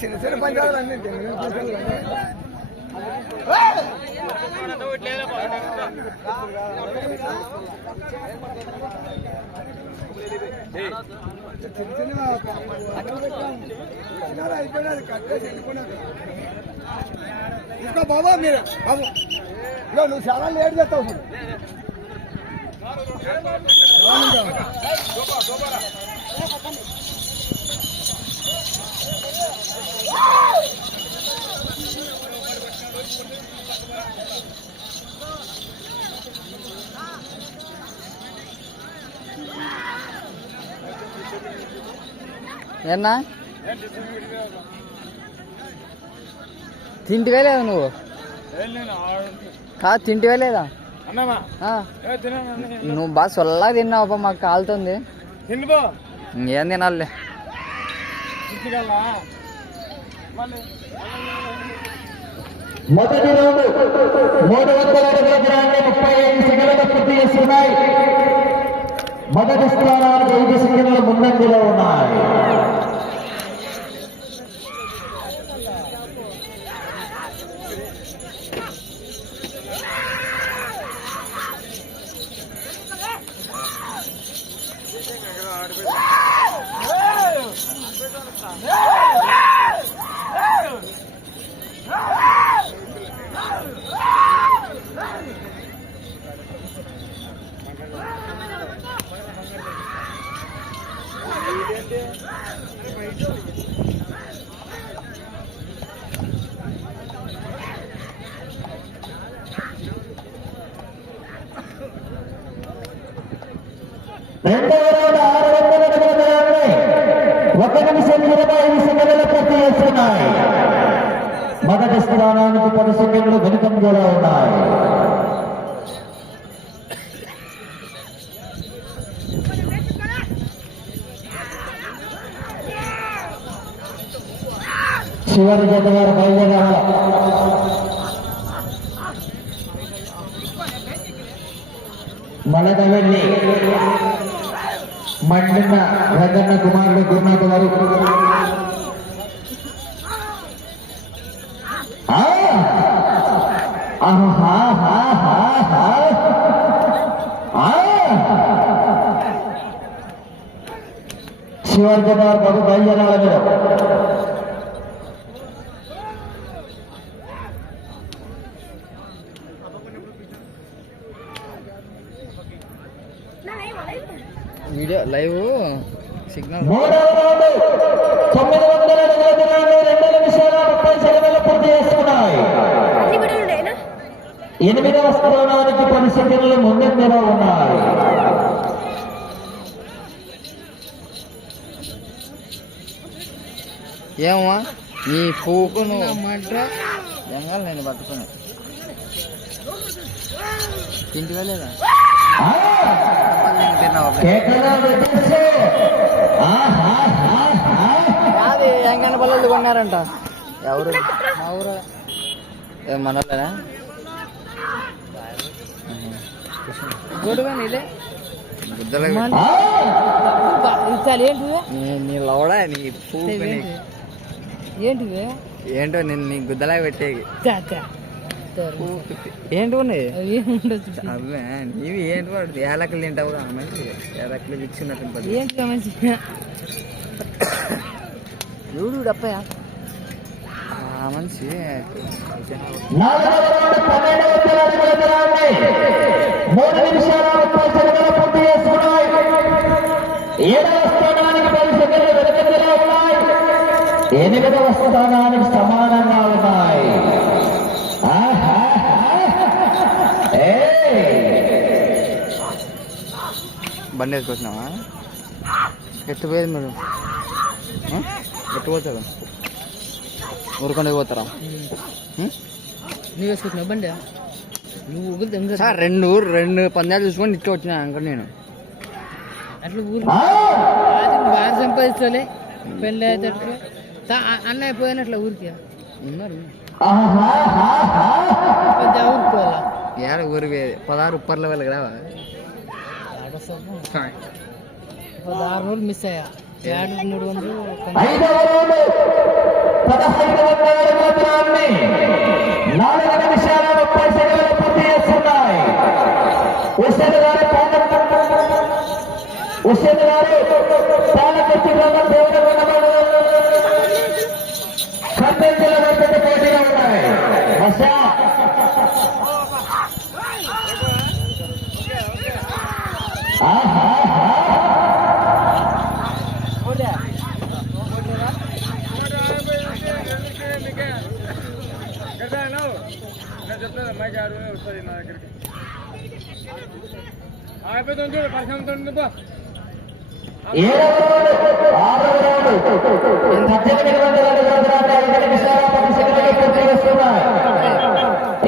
చిన్న చిన్న పంచాలు అన్నీ చిన్న చిన్న పక్కన పెట్టాం అయిపోయినది కట్టేసి వెళ్ళిపోయినది ఇంకా బాబా మీరు బాబు ఇగో నువ్వు చాలా లేట్ చేస్తావు ఇప్పుడు. ఏనా తింటివే లేదా నువ్వు కాదు తింటివే లేదా ఏ నువ్వు బాగా సొల్లగా తిన్నావు అబ్బా మాకు కాలుతుంది. ఇంకేం తినాలి మొదటి రౌండ్ మూడు వందల అడుగుల దూరాన్ని ముప్పై ఐదు సెకండ్లు పూర్తి చేస్తున్నాయి మొదటి స్థానానికి ఐదు సెకండ్ల ముందంజలో ఉన్నాయి Yeah! రౌండ్ ఆరు వందల అడుగుల దూరాన్ని ఒక నిమిషం ఇరవై ఐదు సెకండ్లు పూర్తి చేస్తున్నాయి మొదటి స్థానానికి పది సెకండ్లు వెనుకంజలో ఉన్నాయి. చివరి జత గారు బయలుదేరారు మలదవెల్లి మండిన రజన్న కుమారుడు గురునాథ్ వారు ఆహాహాహాహా! కుమార్ చివరి జత గారు బాబు బయలుదేరాలి మీరు వీడియో లైవ్ సిగ్నల్ మూడవ తొమ్మిది వందల రెండు నిమిషాల ముప్పై సెకండ్లు పూర్తి చేస్తారు ఎనిమిదవ స్థానానికి పది సెకండ్లు ముందంజలో ఉన్నాయి ఏమమ్మా? నీ పూకు నువ్వు ఎంగాలి నేను పట్టుకుని ఆహాహాహా! కాదు ఎంగన్న పల్లెలు కొన్నారంట. ఎవరు? మా ఊరు. మనోళ్ళేనా? నీ నీ లవడా నీ పువ్వు ఏంటివి? ఏంటో నేను నీ గుద్దలా పెట్టేది ఏంటి ఉన్నాయి అవే నీవి ఏంటి వాడు? ఏలకలు తింటావు కదా మంచి ఏలకలు ఇచ్చినట్టు పది ఏంటి మంచి చూడు డప్పయా ఆ మనిషి నాలుగవ మూడు నిమిషాల ముప్పై పూర్తి చేసుకున్నాయి ఏడవ స్థానానికి పది సెకండ్లు ఉన్నాయి ఎనిమిదవ స్థానానికి సమానంగా ఉన్నాయి బండి వేసుకొచ్చినావా ఎట్టుపోయేది మీరు. ఆ? ఎట్టు ఊరుకుండా పోతారా? నువ్వు వేసుకుంటున్నావు బండి నువ్వు సార్ రెండు రెండు పందాలు చూసుకొని ఇట్లా వచ్చినా అంక నేను. అట్లా ఊరు. ఆ! బాగా సంపాదిస్తలే. పెళ్ళి అయ్యేటట్టు అన్నయ్య పోయినట్ల ఊరికి. ఉన్నారు! పెద్ద ఊరుకోవాలా ఏడ ఊరి పదహారు ఉప్పర్ల వాళ్ళకి రావా పదహారు రోజులు మిస్ అయ్యా. ఏడు మూడు వందలు Ha ha ha ha!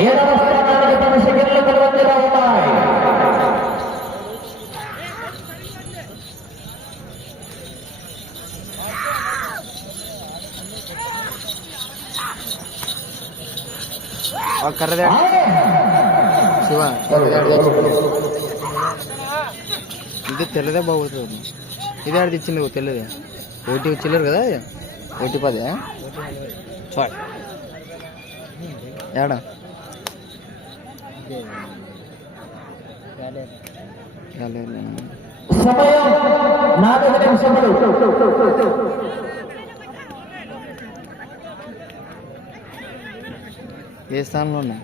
ఏడవ స్థానానికి పది సెకండ్లు ముందంజలో ఉన్నాయి కర్రదే శివ. ఇది తెల్లదే బాగుంటుంది. ఇది ఆడిది ఇచ్చింది తెల్లదే. ఓటీ చిల్లరు కదా? ఓటీ పదే? చాయ్. ఏడా ఏ స్థానంలో ఉన్నాయి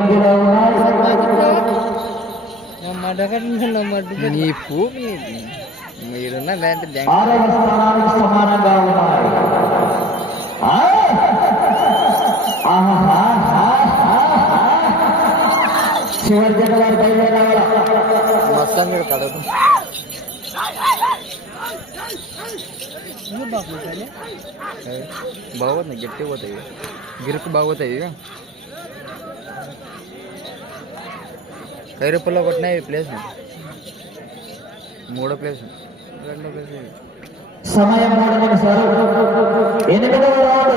ఉన్నాయి ఆ! ఆహాహాహాహా! చివరి జత వారి బయలుదేరాల మొత్తం మీరు కడగదు బాగుంది గట్టి పోతాయి గిరుకు బాగుతాయి ఇక కొట్టినా ఈ ప్లేస్ మూడో ప్లేస్ రెండో ప్లేస్ సమయం ఎనిమిదవ రౌండ్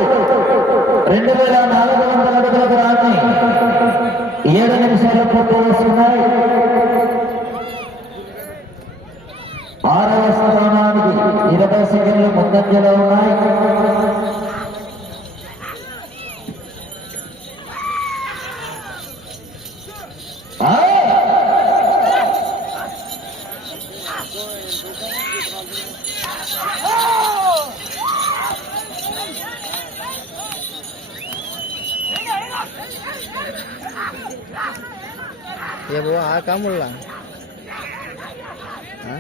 రెండు వేల నాలుగు వందల అడుగుల ఏడు నిమిషాలు పూర్తి ఏ బాబు ఆ కాముల్లా ఆ?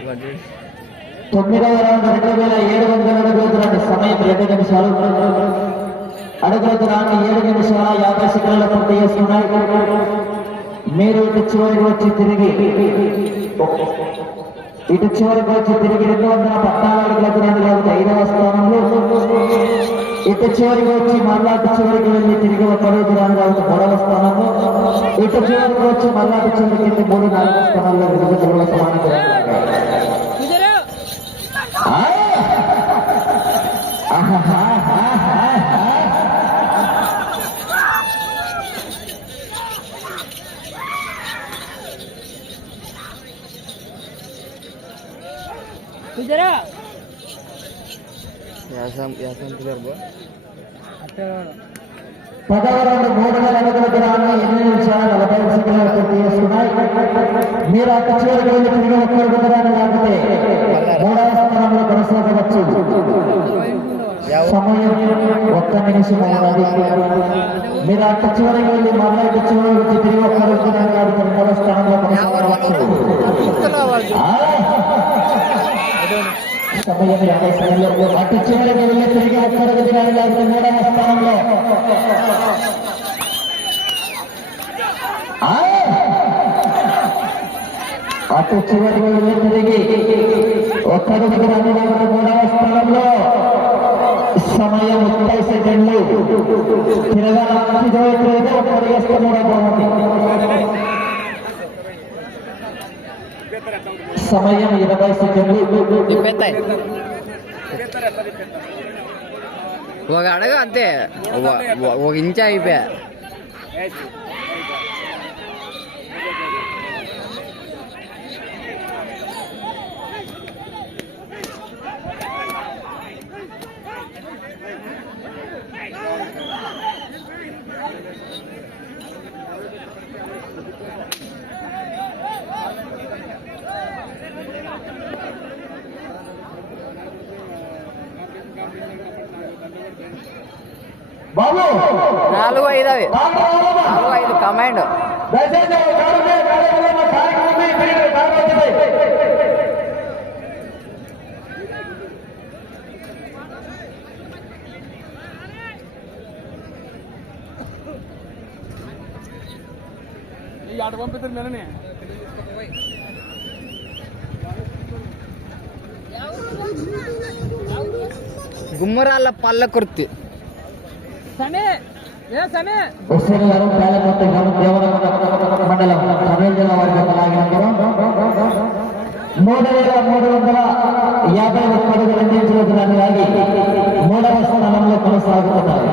ఇవ్వండి. తొమ్మిదవ రౌండ్ రెండు వేల ఏడు వందల అడుగుల సమయం రెండు నిమిషాలు అడుగుతున్నాను ఏడు నిమిషాల యాభై సెకండ్ల పూర్తి చేస్తున్నాయి మీరు ఇటు చివరికి వచ్చి తిరిగి ఇటు చివరికి వచ్చి తిరిగి రెండు వందల పద్నాలుగు అడుగుల దూరాన్ని ఐదవ స్థానంలో ఇటు చివరికి వచ్చి మళ్ళా చివరికి వెళ్ళి తిరిగి ఒక అడుగు దూరాన్ని మూడవ స్థానము ఇటు చివరికి వచ్చి మళ్ళా చివరికి వెళ్ళి మూడు నాలుగవ స్థానాల్లో విడుదల సమానంగా యాసం యాసం పిల్లర్ బా. పదవ రెండు మూడు వేల అడుగుల దూరాన్ని ఎనిమిది నిమిషాల నలభై ఐదు సెకండ్లు పూర్తి చేస్తున్నాయి మీరు అటు చివరికి వెళ్ళి తిరిగి ఒక్క అడుగు దూరాన్ని లాగితే మూడవ స్థానంలో కొనసాగవచ్చు సమయం ఒక్క నిమిషం ఉన్నది మీరు అటు చివరికి వెళ్ళి మళ్ళీ ఇటు చివరికి వచ్చి తిరిగి ఒక్క అడుగు దూరాన్ని లాగితే స్థానంలో సమయం యాభై సమయంలో అటు చివరికి వెళ్ళి తిరిగి ఒక్కరికి అడుగు దూరాన్ని మూడవ స్థానంలో. అటు చివరికి వెళ్ళి తిరిగి ఒక్కరికి దగ్గర అందుబాటులో మూడవ స్థానంలో. సమయం ముప్పై సెకండ్లు. సమయం ఇరవై సెకండ్లు. ఒక అడగ అంతే. ఒక ఇంచ్ అయిపోయా నాలుగు ఐదు అవి నాలుగు ఐదు కమాండ్ ఆట పంపిస్తారు మేననే గుమ్మరాళ్ళ పళ్ళ కుర్తి గారు పేలకొత్త గ్రామం దేవరకొండ మండలం కర్నూలు జిల్లా వారి యొక్క లాగినందున మూడు వేల మూడు వందల యాభై ఒక్క అడుగులు లాగి మూడవ స్థానంలో కొనసాగుతున్నారు.